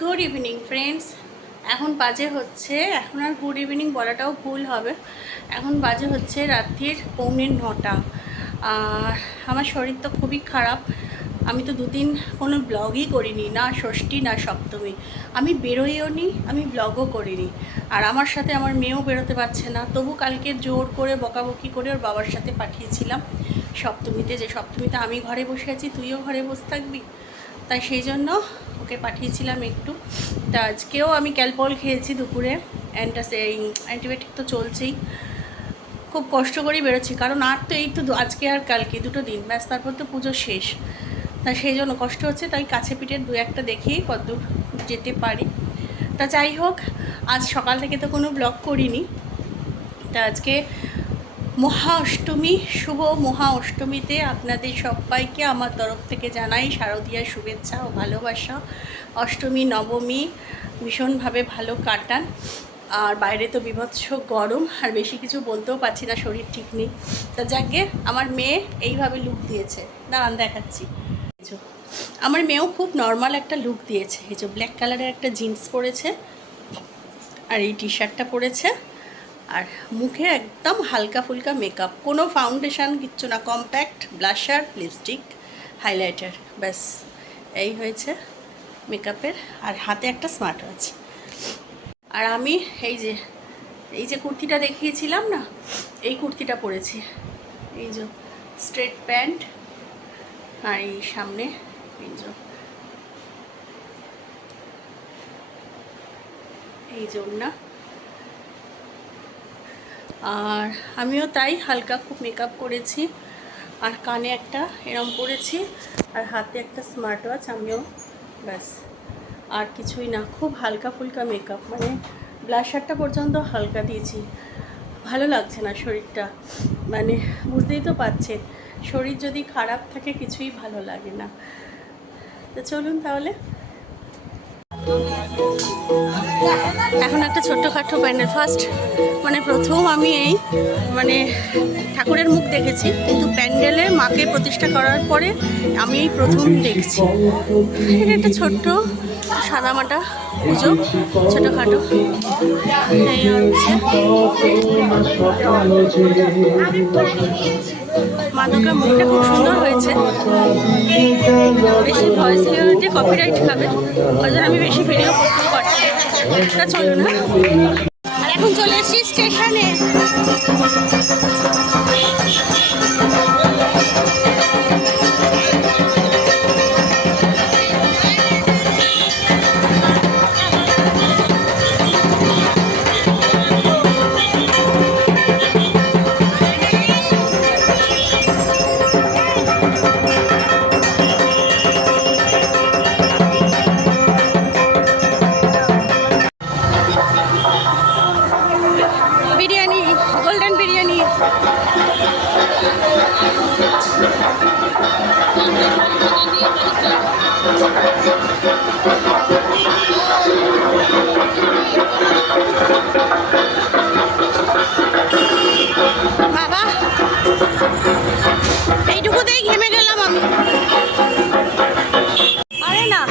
Good evening friends. এখন বাজে হচ্ছে, এখন আর গুড ইভিনিং বলাটাও ভুল হবে। এখন বাজে হচ্ছে রাত্রির 9:45। আর আমার শরীর তো খুবই খারাপ। আমি তো দুদিন কোনো ব্লগই করিনি, না ষষ্ঠী না সপ্তমী। আমি বেরোইও নি, আমি ব্লগও করিনি। আর আমার সাথে আমার মেয়েও বেরোতে পারছে না। তবু কালকে জোর করে বকাবকি করে ওর বাবার সাথে পাঠিয়েছিলাম সপ্তমীতে, যে সপ্তমীতে আমি ঘরে বসে আছি, তুইও ঘরে বসে থাকবি। তাই সেই জন্য ওকে পাঠিয়েছিলাম একটু। তা আজকেও আমি ক্যালপল খেয়েছি দুপুরে। অ্যান্টিবায়োটিক তো চলছেই। খুব কষ্ট করেই বেরোচ্ছি, কারণ আর তো এই তো আজকে আর কালকে দুটো দিন, ব্যাস তারপর তো পুজো শেষ। তা সেই জন্য কষ্ট হচ্ছে, তাই কাছে পিঠের দু একটা দেখি কতদূর যেতে পারি। তা যাই হোক, আজ সকাল থেকে তো কোনো ব্লগ করিনি। তা আজকে মহা অষ্টমী, শুভ মহা অষ্টমীতে আপনাদের সবাইকে আমার তরফ থেকে জানাই শারদীয়ার শুভেচ্ছা ও ভালোবাসা। অষ্টমী নবমী ভীষণভাবে ভালো কাটান। আর বাইরে তো বীভৎস গরম, আর বেশি কিছু বলতেও পারছি না, শরীর ঠিক নেই। তা যাকে আমার মেয়ে এইভাবে লুক দিয়েছে, দাঁড়ান দেখাচ্ছি। আমার মেয়েও খুব নর্মাল একটা লুক দিয়েছে। এই যে ব্ল্যাক কালারের একটা জিন্স পরেছে আর এই টি শার্টটা পরেছে, আর মুখে একদম হালকা ফুলকা মেকআপ, কোনো ফাউন্ডেশন কিচ্ছু না, কম্প্যাক্ট ব্লাশার, লিপস্টিক, হাইলাইটার, ব্যাস এই হয়েছে মেকআপের। আর হাতে একটা স্মার্ট ওয়াচ। আর আমি এই যে কুর্তিটা দেখিয়েছিলাম না, এই কুর্তিটা পরেছি। এই যে স্ট্রেট প্যান্ট, আর এই সামনে এই যে ওড়না। আর আমিও তাই হালকা খুব মেকআপ করেছি, আর কানে একটা এরম পরেছি, আর হাতে একটা স্মার্ট ওয়াচ আমিও, ব্যাস আর কিছুই না। খুব হালকা ফুলকা মেকআপ, মানে ব্লাশারটা পর্যন্ত হালকা দিয়েছি। ভালো লাগছে না শরীরটা, মানে বুঝতেই তো পারছেন, শরীর যদি খারাপ থাকে কিছুই ভালো লাগে না। তো চলুন তাহলে। এখন একটা ছোট্টখাটো প্যান্ডেল, মানে প্রথম আমি এই ঠাকুরের মুখ দেখেছি, কিন্তু প্যান্ডেলে মাকে প্রতিষ্ঠা করার পরে আমি এই প্রথম দেখছি। এটা একটা ছোট্ট সাদামাটা পুজো, ছোটোখাটো। এই হচ্ছে মা দুর্গার মুখটা খুব সুন্দর হয়েছে। বেশি ভয়েস ক্লিয়ারিটি কপিরাইট খাবে, ওই জন্য আমি বেশি ভিডিও করতেও পারছি না। চলুন না। আর এখন চলে এসেছি স্টেশনে। বিরিয়ানি, গোল্ডেন বিরিয়ানি। বাবা, এইটুকুতেই ঘেমে গেলাম আমি। আরে না,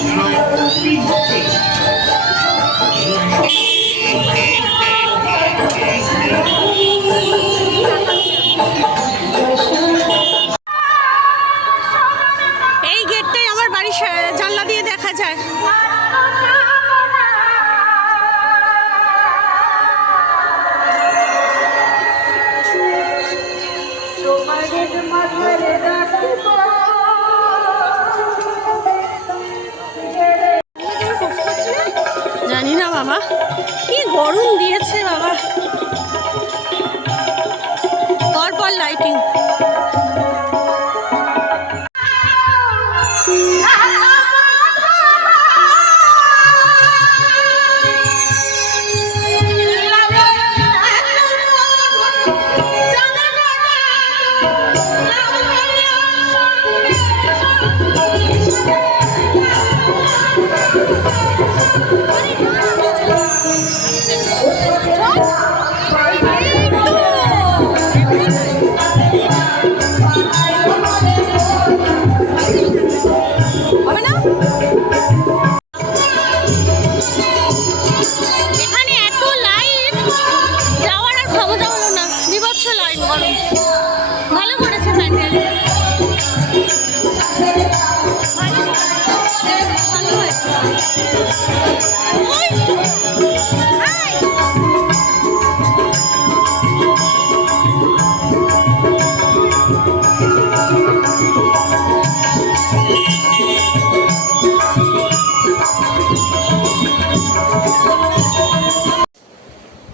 এই গেটটাই আমার বাড়ির জানলা দিয়ে দেখা যায়। জানি না বাবা, কি গরম দিয়েছে বাবা, পর লাইটিং।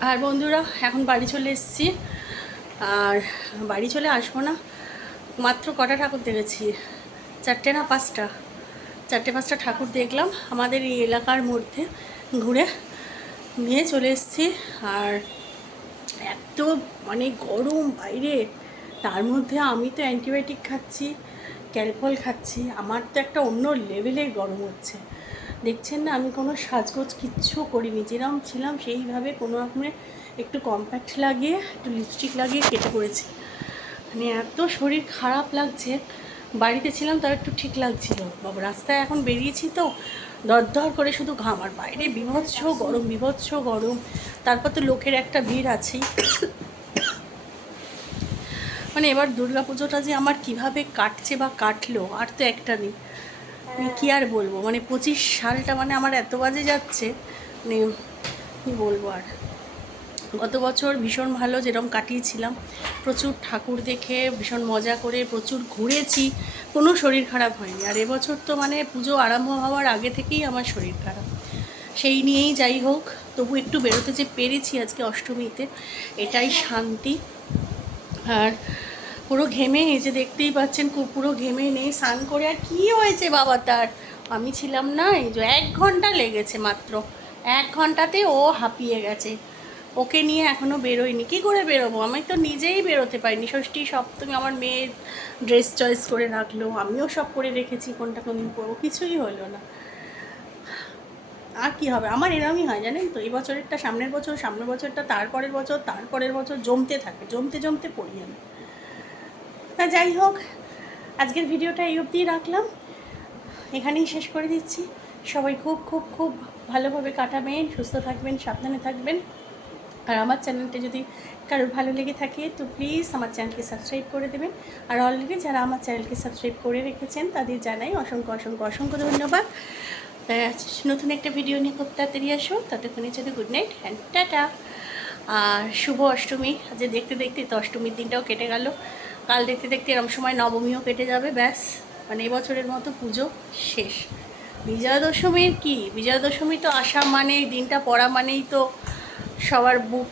আর বন্ধুরা এখন বাড়ি চলে এসেছি। আর বাড়ি চলে আসবো না, মাত্র কটা ঠাকুর দেখেছি, 4টে না 5টা, 4টে-5টা ঠাকুর দেখলাম আমাদের এই এলাকার মধ্যে ঘুরে নিয়ে চলে এসেছি। আর এত মানে গরম বাইরে, তার মধ্যে আমি তো অ্যান্টিবায়োটিক খাচ্ছি, ক্যালপল খাচ্ছি, আমার তো একটা অন্য লেভেলের গরম হচ্ছে। দেখছেন না, আমি কোনো সাজগোজ কিচ্ছু করিনি, যেরকম ছিলাম সেইভাবে কোনো রকমের একটু কম্প্যাক্ট লাগিয়ে একটু লিপস্টিক লাগিয়ে কেটে পড়েছি। মানে এত শরীর খারাপ লাগছে, বাড়িতে ছিলাম তাও একটু ঠিক লাগছিল, বাবা রাস্তায় এখন বেরিয়েছি তো দরদর করে শুধু ঘাম, আর বাইরে বিভৎস গরম, বিভৎস গরম। তারপর তো লোকের একটা ভিড় আছেই। মানে এবার দুর্গাপুজোটা যে আমার কিভাবে কাটছে বা কাটলো, আর তো একটা দিন, কী আর বলবো, মানে 25 সালটা মানে আমার এত বাজে যাচ্ছে, মানে কী বলবো। আর গত বছর ভীষণ ভালো যেরকম কাটিয়েছিলাম, প্রচুর ঠাকুর দেখে ভীষণ মজা করে প্রচুর ঘুরেছি, কোনো শরীর খারাপ হয়নি। আর এবছর তো মানে পুজো আরম্ভ হওয়ার আগে থেকেই আমার শরীর খারাপ, সেই নিয়েই যাই হোক তবু একটু বেরোতে যে পেরেছি আজকে অষ্টমীতে, এটাই শান্তি। আর পুরো ঘেমে, এই যে দেখতেই পাচ্ছেন পুরো ঘেমে নেই, স্নান করে। আর কী হয়েছে বাবা তার, আমি ছিলাম না, এই যে 1 ঘন্টা লেগেছে মাত্র, 1 ঘন্টাতে ও হাঁপিয়ে গেছে। ওকে নিয়ে এখনও বেরোয়নি, কী করে বেরোবো, আমি তো নিজেই বেরোতে পারিনি। ষষ্ঠী সপ্তমী আমার মেয়ে ড্রেস চয়েস করে রাখলো, আমিও সব করে রেখেছি কোনটা কোনদিন পরবো, কিছুই হলো না। আর কী হবে, আমার এরমই হয় জানেন তো, এই বছরেরটা সামনের বছর, সামনের বছরটা তারপরের বছর, তারপরের বছর জমতে থাকে, জমতে জমতে পড়ি আমি। তা যাই হোক, আজকের ভিডিওটা এই অবধিই রাখলাম, এখানেই শেষ করে দিচ্ছি। সবাই খুব খুব খুব ভালোভাবে কাটাবেন, সুস্থ থাকবেন, সাবধানে থাকবেন। আর আমার চ্যানেলটা যদি কারোর ভালো লেগে থাকে তো প্লিজ আমার চ্যানেলকে সাবস্ক্রাইব করে দেবেন। আর অলরেডি যারা আমার চ্যানেলকে সাবস্ক্রাইব করে রেখেছেন তাদের জানাই অসংখ্য অসংখ্য অসংখ্য ধন্যবাদ। নতুন একটা ভিডিও নিয়ে খুব তাড়াতাড়ি আসো, ততক্ষণের জন্য গুড নাইট অ্যান্ড টাটা। আর শুভ অষ্টমী, আজ দেখতে দেখতে তো অষ্টমীর দিনটাও কেটে গেল, কাল দেখতে দেখতে এরম সময় নবমীও কেটে যাবে, ব্যাস মানে এবছরের মতো পুজো শেষ। বিজয়া দশমীর কি, বিজয়া দশমী তো আসা মানেই, দিনটা পড়া মানেই তো সবার বুক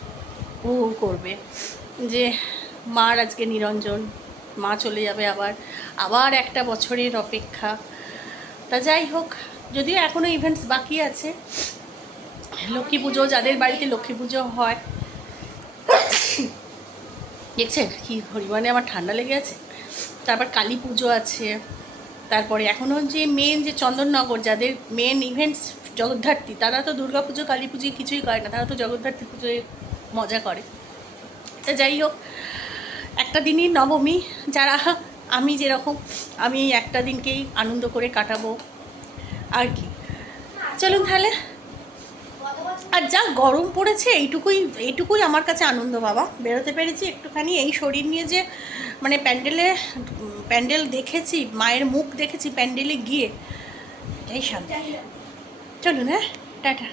হু করবে যে মার আজকে নিরঞ্জন, মা চলে যাবে, আবার আবার একটা বছরের অপেক্ষা। তা যাই হোক, যদিও এখনও ইভেন্টস বাকি আছে, লক্ষ্মী পুজো, যাদের বাড়িতে লক্ষ্মী পুজো হয়, দেখছেন কী পরিমাণে আমার ঠান্ডা লেগে আছে। তারপর কালী পুজো আছে, তারপরে এখনও যে মেন যে চন্দননগর, যাদের মেন ইভেন্টস জগদ্ধাত্রী, তারা তো দুর্গা পুজো কালী পুজো কিছুই করে না, তারা তো জগদ্ধাত্রী পুজোয় মজা করে। তা যাই হোক, একটা দিনই নবমী, যারা আমি যেরকম, আমি একটা দিনকেই আনন্দ করে কাটাবো, আর কি। চলুন তাহলে। আর যা গরম পড়েছে এইটুকুই এইটুকুই আমার কাছে আনন্দ বাবা, বেরোতে পেরেছি একটুখানি, এই শরীর নিয়ে যে মানে প্যান্ডেল দেখেছি, মায়ের মুখ দেখেছি প্যান্ডেলে গিয়ে, এটাই শান্তি। চলুন, হ্যাঁ, টাটা।